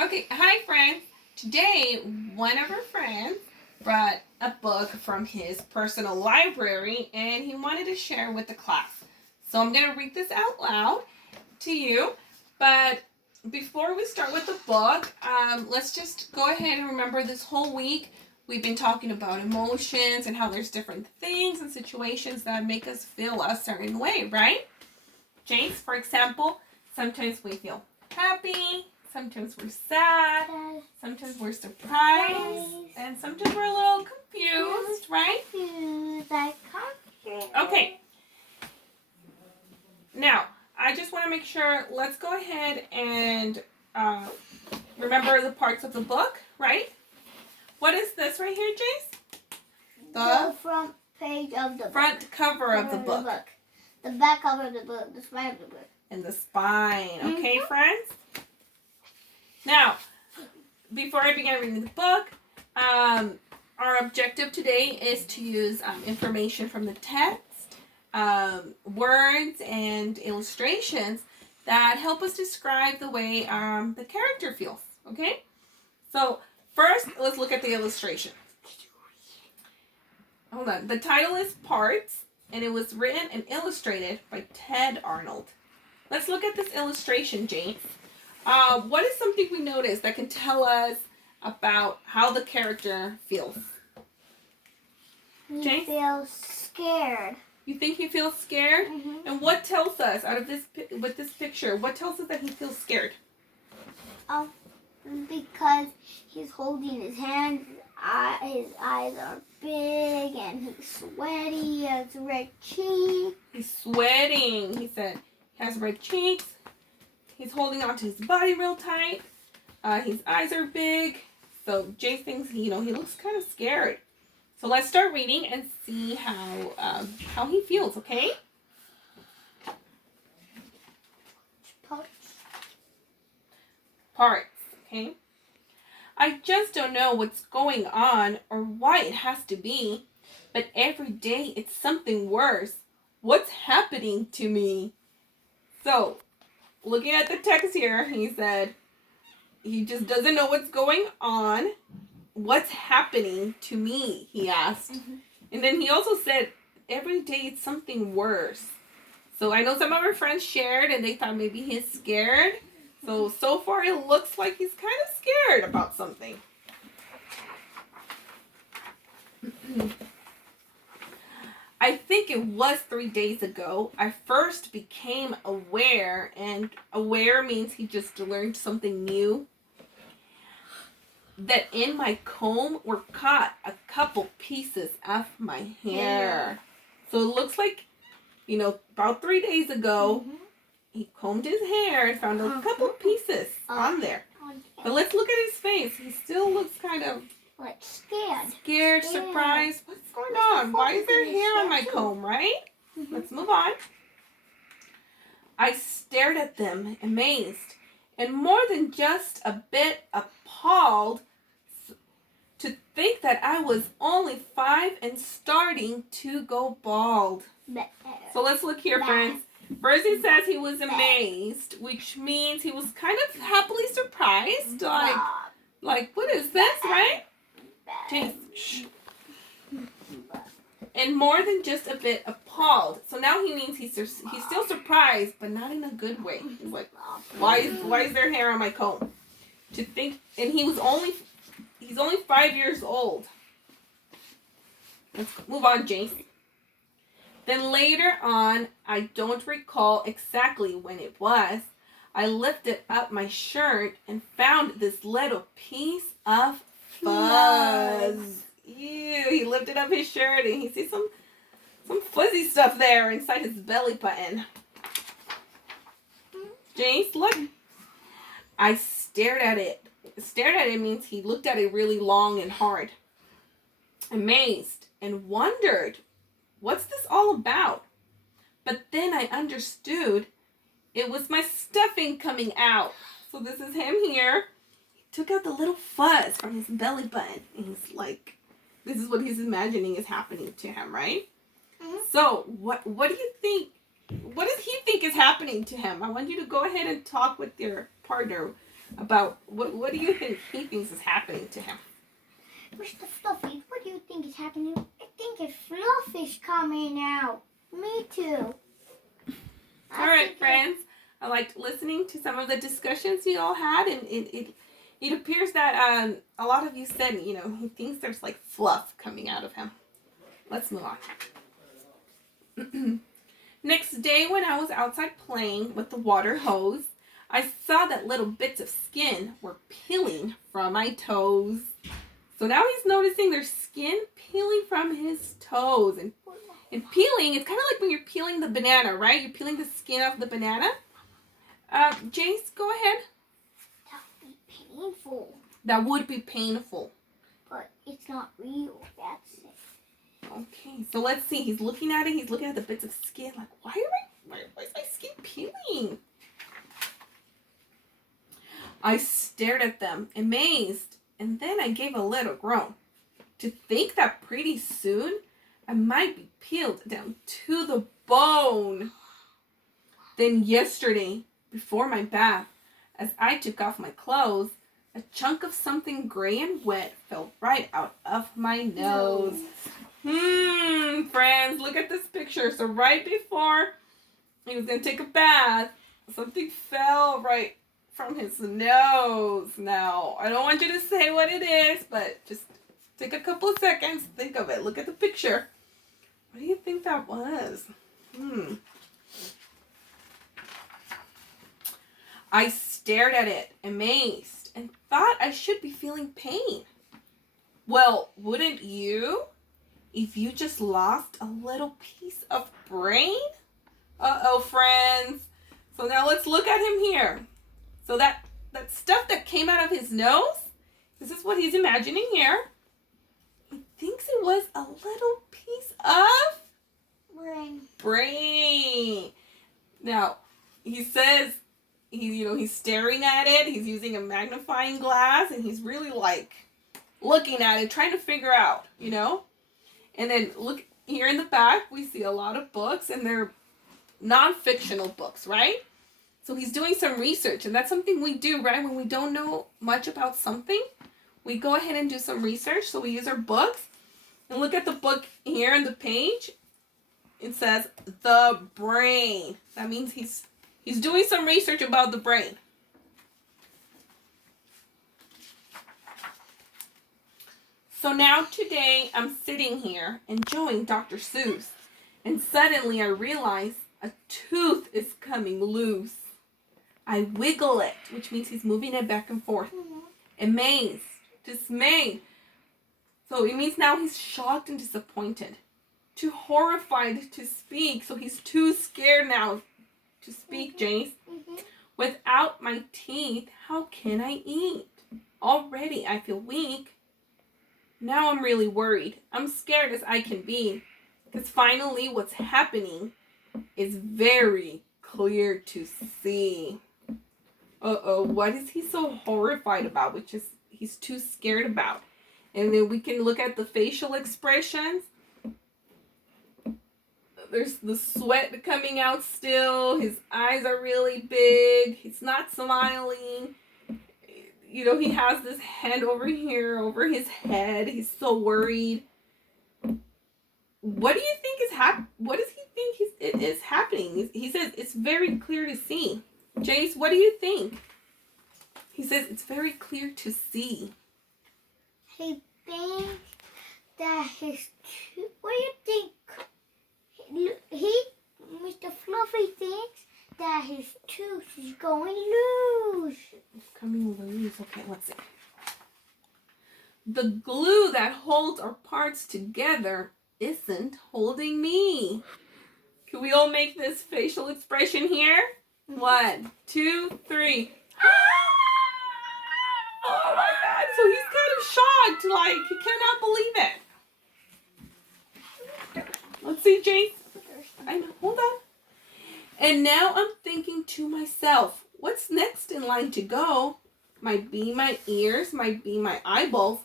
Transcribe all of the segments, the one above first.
Okay, hi friends. Today, one of our friends brought a book from his personal library and he wanted to share with the class. So I'm going to read this out loud to you. But before we start with the book, let's just go ahead and remember this whole week we've been talking about emotions and how there's different things and situations that make us feel a certain way, right? James, for example, sometimes we feel happy, sometimes we're sad, sometimes we're surprised, and sometimes we're a little confused, right? Okay. Now, I just want to make sure, let's go ahead and remember the parts of the book, right? What is this right here, Jace? The front page of the front cover of the book. The back cover of the book, the spine of the book. And the spine. Okay, friends? Now, before I begin reading the book, our objective today is to use information from the text, words, and illustrations that help us describe the way the character feels. Okay? So, first, let's look at the illustration. Hold on. The title is Parts, and it was written and illustrated by Ted Arnold. Let's look at this illustration, James. What is something we notice that can tell us about how the character feels? He feels scared. You think he feels scared? Mm-hmm. And what tells us out of this with this picture? What tells us that he feels scared? Because he's holding his hands. His eyes are big and he's sweaty. He has red cheeks. He's sweating. He said he has red cheeks. He's holding onto his body real tight. His eyes are big. So Jay thinks he looks kind of scared. So let's start reading and see how he feels. Okay. Parts. Okay. I just don't know what's going on or why it has to be, but every day it's something worse. What's happening to me? So, looking at the text here, he said he just doesn't know what's going on. What's happening to me? He asked. Mm-hmm. And then he also said every day it's something worse. So I know some of our friends shared and they thought maybe he's scared. So far it looks like he's kind of scared about something. I think it was 3 days ago I first became aware, and aware means he just learned something new, that in my comb were caught a couple pieces of my hair. So it looks like, about 3 days ago, he combed his hair and found a couple pieces on there. But let's look at his face. He still looks kind of like scared. Scared, surprised. What's going on? Why is there hair on my comb, right? Mm-hmm. Let's move on. I stared at them, amazed, and more than just a bit appalled to think that I was only 5 and starting to go bald. So let's look here, friends. First he says he was amazed, which means he was kind of happily surprised. Like what is this, right? Shh. And more than just a bit appalled. So now he means he's still surprised, but not in a good way. He's like, why is there hair on my comb? To think, and he's only 5 years old. Let's move on, James. Then later on, I don't recall exactly when it was, I lifted up my shirt and found this little piece of fuzz. Ew, he lifted up his shirt and he sees some fuzzy stuff there inside his belly button. James, look. I stared at it. Stared at it means he looked at it really long and hard. Amazed and wondered, what's this all about? But then I understood it was my stuffing coming out. So this is him here. He took out the little fuzz from his belly button. And he's like, this is what he's imagining is happening to him, right? Mm-hmm. So what do you think? What does he think is happening to him? I want you to go ahead and talk with your partner. about what do you think he thinks is happening to him? Mr. Fluffy, what do you think is happening? I think a fluff is coming out. Me too. All right, friends. I liked listening to some of the discussions you all had, and it appears that a lot of you said, you know, he thinks there's like fluff coming out of him. Let's move on. Next day, when I was outside playing with the water hose, I saw that little bits of skin were peeling from my toes. So now he's noticing there's skin peeling from his toes. And peeling, it's kind of like when you're peeling the banana, right? You're peeling the skin off the banana. Jace, go ahead. That would be painful. That would be painful. But it's not real. That's it. Okay, so let's see. He's looking at it. He's looking at the bits of skin. Like, why is my skin peeling? I stared at them, amazed, and then I gave a little groan. To think that pretty soon I might be peeled down to the bone. Then yesterday, before my bath, as I took off my clothes, a chunk of something gray and wet fell right out of my nose. Friends, look at this picture. So right before he was going to take a bath, something fell right from his nose. Now, I don't want you to say what it is, but just take a couple of seconds, think of it. Look at the picture. What do you think that was? I stared at it, amazed, and thought I should be feeling pain. Well, wouldn't you? If you just lost a little piece of brain? Uh-oh, friends. So now let's look at him here. So that stuff that came out of his nose, this is what he's imagining here. He thinks it was a little piece of brain. Now, he says he's staring at it. He's using a magnifying glass, and he's really like looking at it, trying to figure out, And then look here in the back, we see a lot of books, and they're non-fictional books, right? So he's doing some research, and that's something we do, right? When we don't know much about something, we go ahead and do some research. So we use our books, and look at the book here on the page. It says the brain. That means he's doing some research about the brain. So now today I'm sitting here enjoying Dr. Seuss, and suddenly I realize a tooth is coming loose. I wiggle it, which means he's moving it back and forth. Amazed, dismayed. So it means now he's shocked and disappointed. Too horrified to speak, so he's too scared now to speak, Jace. Without my teeth, how can I eat? Already I feel weak. Now I'm really worried. I'm scared as I can be. Because finally what's happening is very clear to see. Uh-oh, what is he so horrified about? Which is he's too scared about. And then we can look at the facial expressions. There's the sweat coming out still. His eyes are really big. He's not smiling. He has this hand over here, over his head. He's so worried. What do you think is What does he think is happening? He says it's very clear to see. Jace, what do you think? He says it's very clear to see. He thinks that what do you think? Mr. Fluffy thinks that his tooth is going loose. It's coming loose. Okay, let's see. The glue that holds our parts together isn't holding me. Can we all make this facial expression here? 1, 2, 3. Oh my God! So he's kind of shocked, like he cannot believe it. Let's see, Jace. I know. Hold on. And now I'm thinking to myself, what's next in line to go? Might be my ears, might be my eyeballs.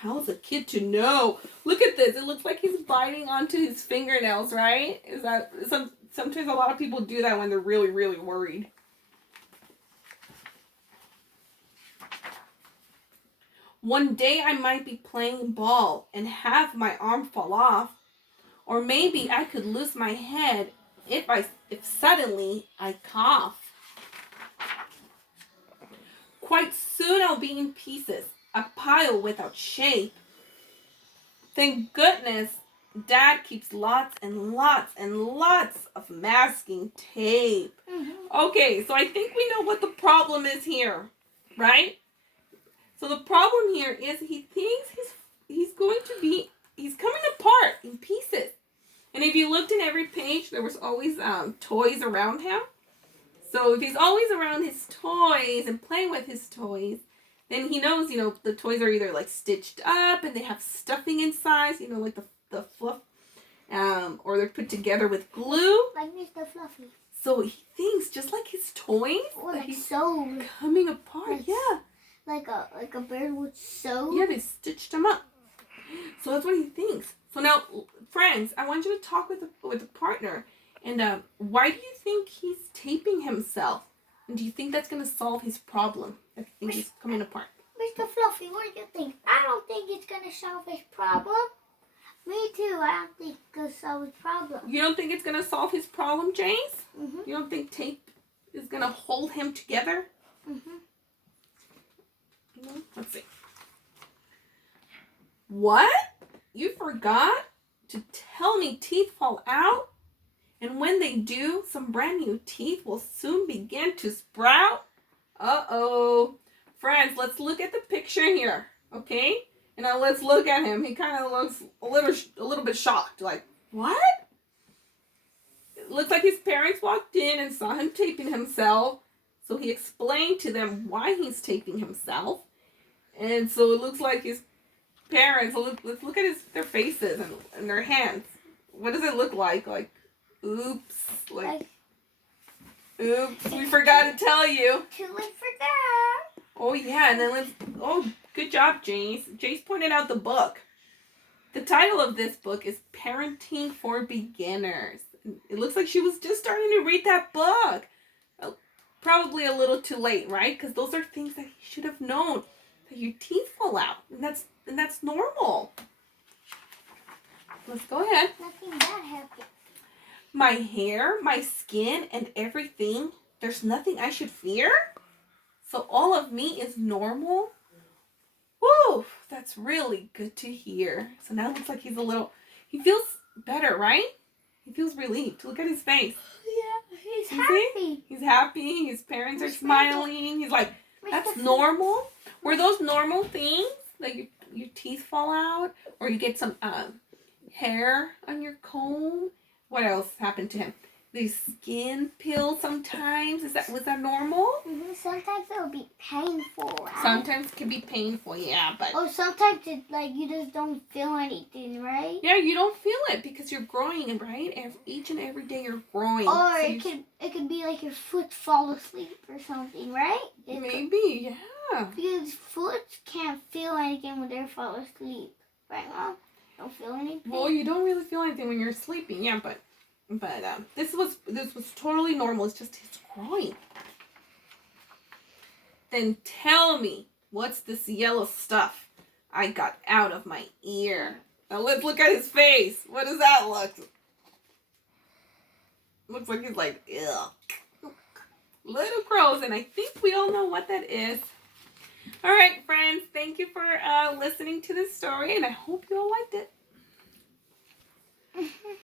How's a kid to know? Look at this. It looks like he's biting onto his fingernails, right? Is that sometimes a lot of people do that when they're really, really worried. One day I might be playing ball and have my arm fall off. Or maybe I could lose my head if suddenly I cough. Quite soon I'll be in pieces, a pile without shape. Thank goodness Dad keeps lots and lots and lots of masking tape. Okay, so I think we know what the problem is here, right? So the problem here is he thinks he's coming apart in pieces. And if you looked in every page, there was always toys around him. So if he's always around his toys and playing with his toys, then he knows, the toys are either like stitched up and they have stuffing inside, like the fluff, or they're put together with glue. Like Mr. Fluffy. So he thinks just like his toys, Or like sewed. Coming apart. Like a bird would sew. Yeah, they stitched them up. So that's what he thinks. So now, friends, I want you to talk with a partner. And why do you think he's taping himself? And do you think that's going to solve his problem? I think he's coming apart. Mr. Fluffy, what do you think? I don't think it's going to solve his problem. Me too. I don't think it's going to solve his problem. You don't think it's going to solve his problem, Jace? Mm-hmm. You don't think tape is going to hold him together? Mm-hmm. Let's see. What? You forgot to tell me teeth fall out? And when they do, some brand new teeth will soon begin to sprout? Uh-oh. Friends, let's look at the picture here, okay? And now let's look at him. He kind of looks a little bit shocked. Like, what? It looks like his parents walked in and saw him taping himself. So he explained to them why he's taping himself. And so it looks like his parents, let's look at their faces and their hands. What does it look like? Like, oops. Oops, we forgot to tell you. Too late for that. Oh, yeah, and then good job, Jace. Jace pointed out the book. The title of this book is Parenting for Beginners. It looks like she was just starting to read that book. Probably a little too late, right? Because those are things that he should have known. That your teeth fall out. And that's normal. Let's go ahead. Nothing bad happened. My hair, my skin, and everything. There's nothing I should fear? So all of me is normal? Woo! That's really good to hear. So now it looks like he feels better, right? He feels relieved. Look at his face. Yeah, he's happy. He's happy. His parents are smiling. He's like, that's normal? Were those normal things? Like your teeth fall out? Or you get some hair on your comb? What else happened to him? The skin peel sometimes. Was that normal? Mm-hmm. Sometimes it'll be painful. Right? Sometimes it can be painful, yeah, but. Or sometimes it's like you just don't feel anything, right? Yeah, you don't feel it because you're growing, right? Each and every day you're growing. Or so it could be like your foot fall asleep or something, right? Maybe, yeah. Because foot can't feel anything when they fall asleep, right, Mom? Don't feel anything. Well, you don't really feel anything when you're sleeping, yeah, but this was totally normal. It's just his growing. Then tell me, what's this yellow stuff I got out of my ear? Now let's look at his face. What does that look? Looks like he's like, ugh. Little crows, and I think we all know what that is. All right, friends, thank you for listening to this story, and I hope you all liked it.